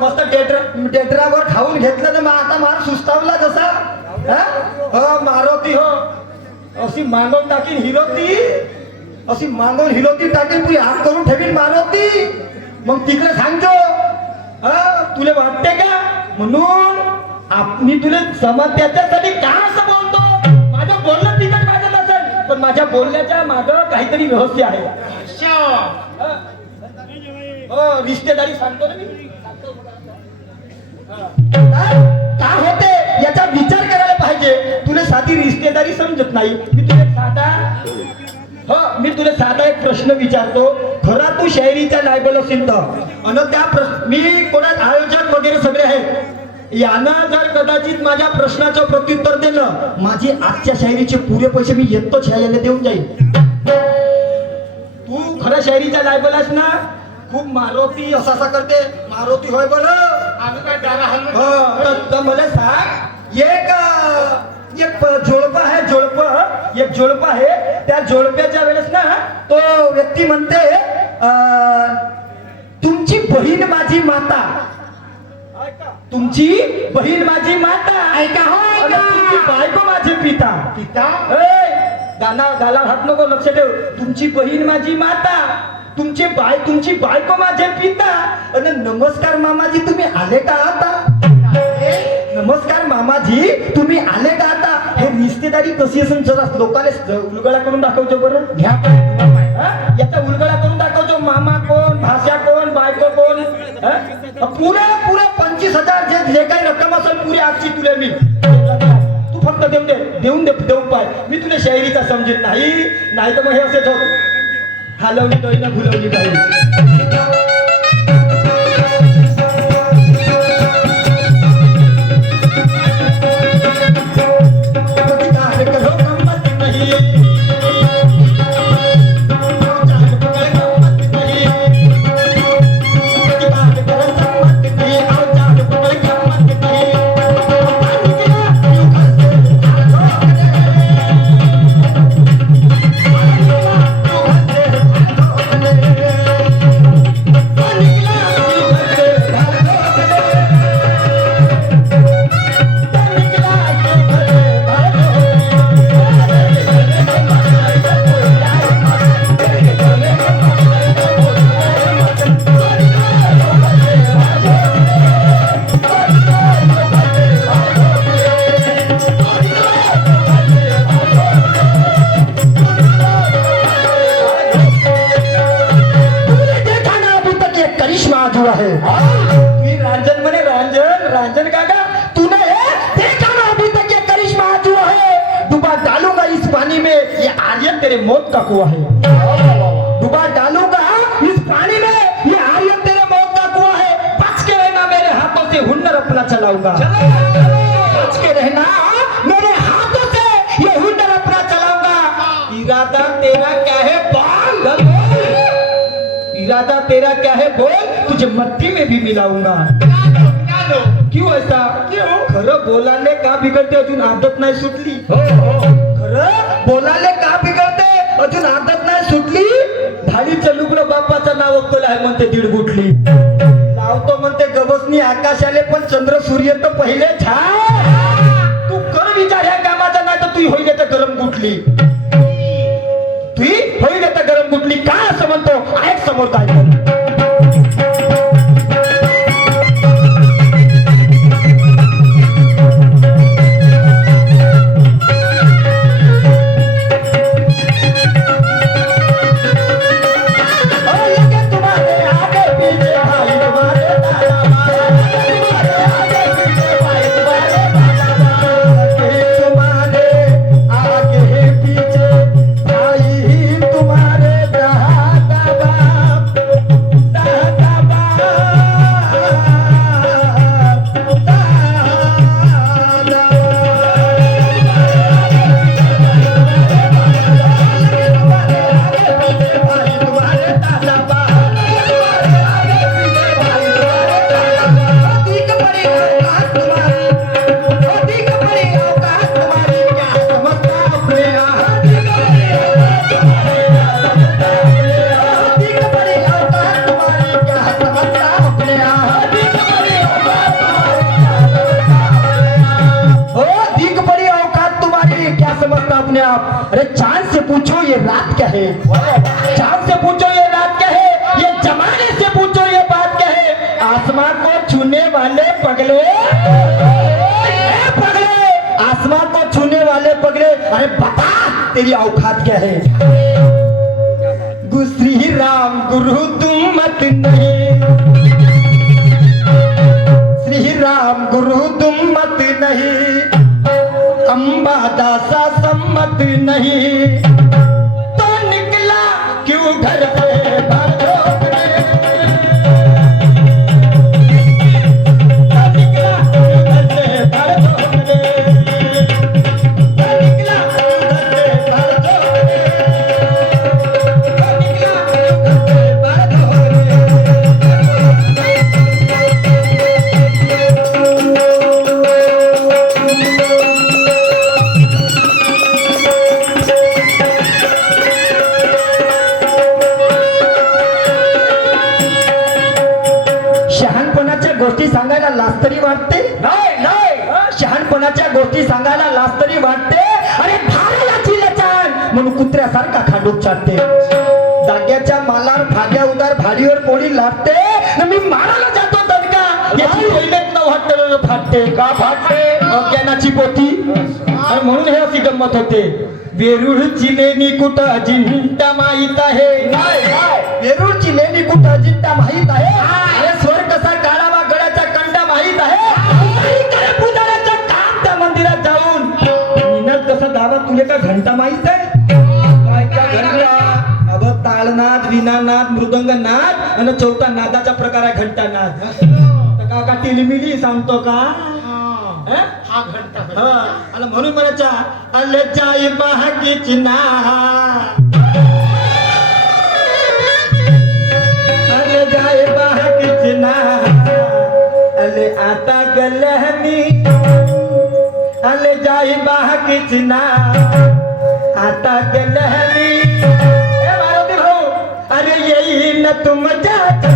मस्त डेटरावर खाऊन घेतलं तर मग आता मार सुस्तावला जसा हो मारुती हो अशी मागून टाकीन हिरोती अशी मागून हिरोती टाकीन पुरी हात करून ठेवीन मारुती मग तिकडे सांगतो तुला वाटते का म्हणून मी तुला समज त्याच्यासाठी का असं बोलतो माझं बोलणं तिकट वाजत असेल पण माझ्या बोलण्याच्या मागं काहीतरी रहस्य आहे हो रिश्तेदारी सांगतो ना मी का होते याचा विचार करायला पाहिजे तुला साधी रिश्तेदारी समजत नाही मी तुला साधा एक प्रश्न विचारतो खरा तू शायरीचा लायबल असेल तर आणि त्या मी कोणात आयोजक वगैरे सगळे आहेत यानं जर कदाचित माझ्या प्रश्नाचं प्रत्युत्तर दिलं माझी आजच्या शायरीचे पुरे पैसे मी येतोच ह्याला देऊन जाईल तू खरं शायरीचा लायबल आहेस ना खूप मारुती असा करते मारुती होय बोल मला सांग एक जोडप आहे एक जोडप आहे त्या जोडप्याच्या वेळेस ना तो व्यक्ती म्हणते तुमची बहीण माझी माता तुमची बहीण माझी माता ऐका हो तुमची बायको माझे पिता पिता गाला हात नको लक्ष ठेव तुमची बहीण माझी माता तुमची बायको माझे पिता आणि नमस्कार मामाजी तुम्ही आले का आता नमस्कार मामाजी तुम्ही आले का आता हे रिश्तेदारी कशी असेल जरा लोकांना उलगडा करून दाखवतो बरं घ्या याचा उलगडा करून दाखवतो मामा कोण भाषा कोण बायको कोण पुरे 25,000 जे काही रक्कम असेल पुरी आजची तुला मी तू फक्त देऊन पाय मी तुला शायरीचा समजेल नाही तर मग हे असेच होत हलवली ना भुलवली पाहिजे रांझन काका तूने देखा ना अभी तक ये करिश्मा जो है डुबा डालूंगा इस पानी में ये आर्यन तेरे मौत का कुआं है डुबा डालूंगा इस पानी में ये आर्यन तेरे मौत का कुआं है बच के रहना मेरे हाथों से हुनर अपना चलाऊंगा बच के रहना मेरे हाथों से ये हुनर अपना चलाऊंगा इरादा तेरा क्या है बोल इरादा तेरा क्या है बोल तुझे मट्टी में भी मिलाऊंगा क्यों ऐसा क्यों खरं बोलाले का बिघडते अजून आदत नाही सुटली खरं बोलाले का बिघडते अजून आदत नाही सुटली धाडीचं लुगडं बापाचं नाव ओळखलं आहे म्हणते दीड गुटली लावतो म्हणते गवसनी आकाशाले पण चंद्र सूर्य तर पहिले तू कर विचार ह्या कामाचा नाही तर तू होईल तर गरम गुटली तू होईल तर गरम गुटली का असं म्हणतो ऐक समोर काय अपने आप, अरे चांद से पूछो ये रात क्या है, चांद से पूछो ये रात क्या है, ये जमाने से पूछो ये बात क्या है, आसमान को छूने वाले पगले, पगले आसमान को छूने वाले पगले, अरे बता तेरी औकात क्या है। श्री राम गुरु तुम मत नहीं, श्री राम गुरु तुम मत नहीं, अंबा दासा सम्मत नहीं, तो निकला क्यों घर से भागोगे, तो निकला क्यों घर से भागोगे, तो निकला क्यों घर से भागोगे, तो निकला क्यों घर से भागोगे। शहाणपणाच्या गोष्टी सांगायला लाज तरी वाटते, नाही शहाणपणाच्या गोष्टी सांगायला लाज तरी वाटते, अरे धाराची लचाण म्हणून कुत्र्यासारखा खांडूक चाटते, जाग्याच्या मालावर भाग्या उदार भाडीवर पोळी लागते, मी मारायला जातो दणका, याची पहिलेच न वाटतं फाटते, का फाटते अज्ञानाची पोती, आणि म्हणून हे अशी गंमत होते। वेरूळची लेणी कुठं अजिंठा माहित आहे, वेरूळची लेणी कुठं अजिंठा माहित आहे, अरे स्वर कसा काढावा गडाचा कंडा माहित आहे, पुजाऱ्याचं काम त्या मंदिरात जाऊन मिनत कसा दावा तुले का घंटा माहित आहे, काय घंटा अब ताळनाद विनानाद मृदंगनाद आणि चौथा नादाचा प्रकार आहे घंटानाद, तर का टिलिमिली सांगतो का हा घंटा, आणि म्हणून म्हणायचा अले जाई बहागीची ना, अले जाई बहागीची ना, अले आता गलहनी, अले जाई बहागीची ना, आता गलहनी, ए मारुती भाऊ, अरे येई न तुम जात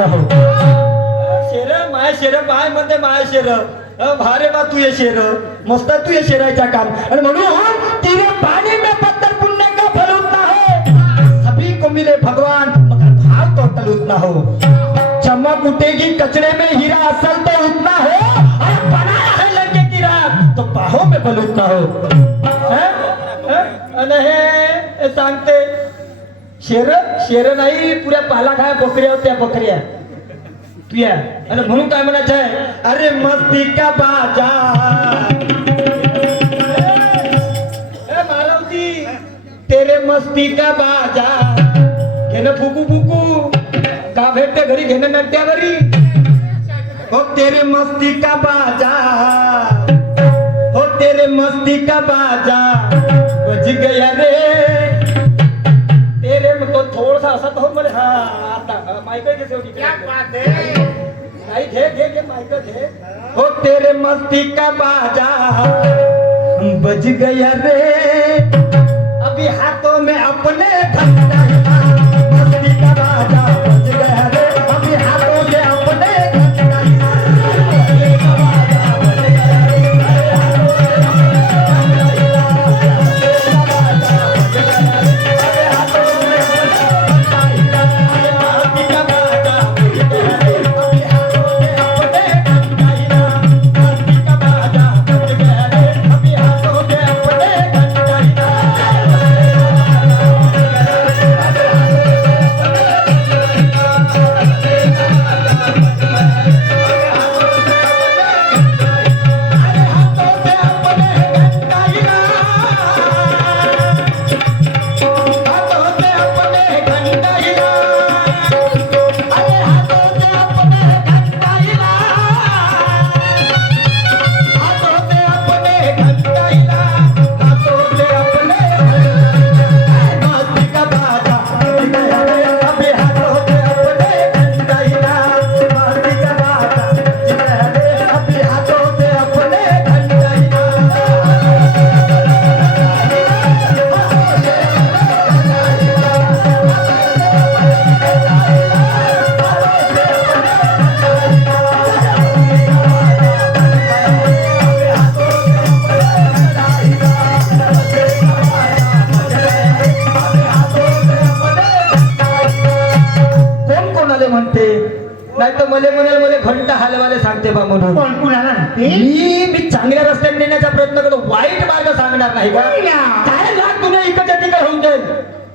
हो शेर माय शेर पाय मध्ये माय शेर भारे बा तू ये शेर मस्त तू ये शेरायचा काम, आणि म्हणून तेरे पानी में पत्थर पुण्य का फल उतना है, सभी को मिले भगवान मगर भाव तो तल उतना हो, चमक उठेगी कचरे में हीरा असल तो उतना हो, और बनाया है लड़के की रात तो बाहों में बल उतना हो, हे सांगते शेर शेर नाही पुऱ्या पाला खाय बकऱ्या होत्या बकऱ्या तुया, आणि म्हणून काय म्हणायचं आहे, अरे मस्ती का बाजा मालवती तेरे मस्ती का बाजा, घेणं फुकू फुकू का भेटते घरी घेणं नट्यावरी, हो तेरे मस्ती का बाजा, हो तेरे मस्ती का बाजा बज गया रे तेरे में तो थोड़ा सा असत हो, बोले हाँ आता माइक कैसे होगी, क्या बात है नाही घे घे घे माइक घे. हो तेरे मस्ती का बाजा बज गया रे अभी हाथों में अपने घंटा मस्ती का बाजा बज गया रे अभी हाथों में अपने घंटा मस्ती का बाजा बज गया रे नाही तर मला घंटा हलवाले सांगते बा म्हणून. मी चांगल्या रस्त्यात नेण्याचा प्रयत्न करतो, वाईट मार्ग सांगणार नाही का? काय लाग तुला इकडच्या तिकडे होऊन जाईल.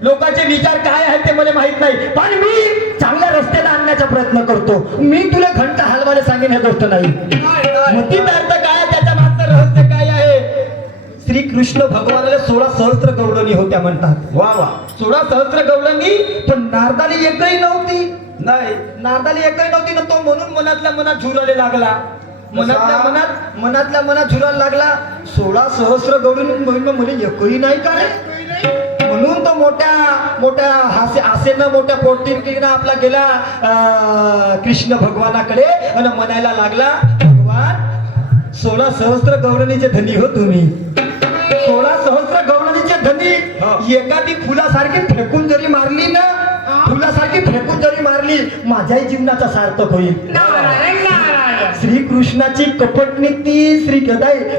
लोकांचे विचार काय आहेत ते मला माहित नाही, पण मी चांगल्या रस्त्याला आणण्याचा प्रयत्न करतो. मी तुला घंटा हलवाले सांगेन हे गोष्ट नाही. मतीत अर्थ काय, त्याच्या मागचं रहस्य काय आहे? श्रीकृष्ण भगवानाला 16 सहस्त्र गवळणी होत्या म्हणतात. वा वा, 16 सहस्त्र गवळणी, पण नारदाली एकही नव्हती. नाही, नारदाली एकही नव्हती ना. तो म्हणून मनातल्या मनात झुलायला लागला. मनातल्या मनात झुलायला लागला. 16 सहस्त्र गवळणी मला एकही नाही का रे? म्हणून तो मोठ्या हासेनं मोठ्या पोटीनं आपला गेला कृष्ण भगवानाकडे आणि म्हणायला लागला, भगवान 16 सहस्त्र गवळणीचे धनी हो तुम्ही. 16 सहस्त्र गवळणीचे धनी. एखादी फुलासारखी फेकून जरी मारली ना, फुलासारखी फेकून जरी मारली, माझ्याही जीवनाचा सार्थक होईल. श्रीकृष्णाची कपटनीती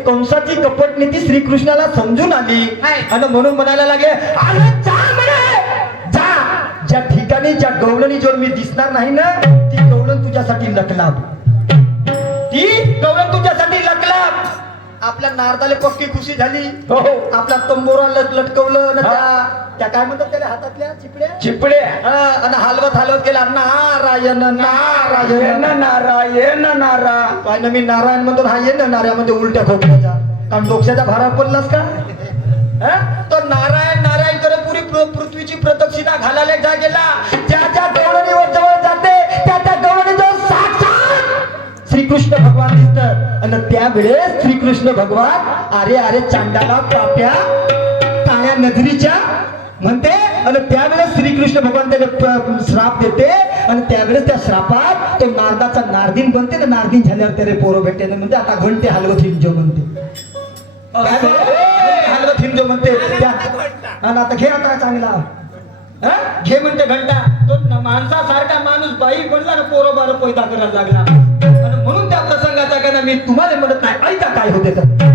कंसाची कपटनीती श्रीकृष्णाला समजून आली आणि म्हणून म्हणायला लागले, अरे जा म्हणे, जा. ज्या ठिकाणी ज्या गवळणी जोर मी दिसणार नाही ना, ती गवळण तुझ्यासाठी लकलाभ. ती गवळण तुझ्यासाठी लकलाभ. आपल्या नारदाले पक्की खुशी झाली. हो, आपला तंबोरा लटकवलं ना, त्या काय म्हणतात त्याला, हातातल्या चिपड्या आणि हलवत गेला, नारायण नारायण नारायण नारायण. मी नारायण म्हणतो, हा ये ना नारायणमध्ये उलट्या खोकल्याचा, कारण डोक्याच्या भारावर पडलास का? तो नारायण नारायण करत पुरी पृथ्वीची प्रदक्षिणा घालायला जा गेला. ज्या गवळणीवर जवळ जाते त्या गवळणीजवळ साक्षात श्रीकृष्ण भगवान दिसतात. आणि त्यावेळेस श्रीकृष्ण भगवान अरे चांडाला पाप्या काळ्या नजरीच्या म्हणते. आणि त्यावेळेस श्रीकृष्ण भगवान त्याला श्राप देते. आणि त्यावेळेस त्या श्रापात तो नारदाचा नारदीन बनते ना. नारदीन झाल्यावर त्याला पोरं भेटते ना, म्हणते आता घंटे हलवत हिंजो म्हणते. हलवत हिंजो म्हणते. आणि आता घे आता चांगला घे म्हणते घंटा. तो माणसासारखा माणूस बाई बनला ना, पोरं बारं पैदा करायला लागला. आणि म्हणून त्या प्रसंगाचा का मी तुम्हाला म्हणत नाही, ऐका काय होते तर.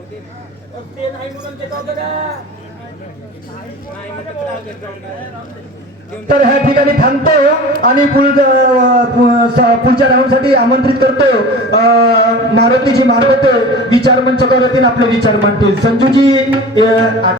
ते नाही म्हणून ते का करा नाही मग तर ह्या ठिकाणी थांबतो आणि पुढच्या राऊंड साठी आमंत्रित करतो मारुतीजी मार्फत विचार मंच करतील आपले विचार मांडतील संजूजी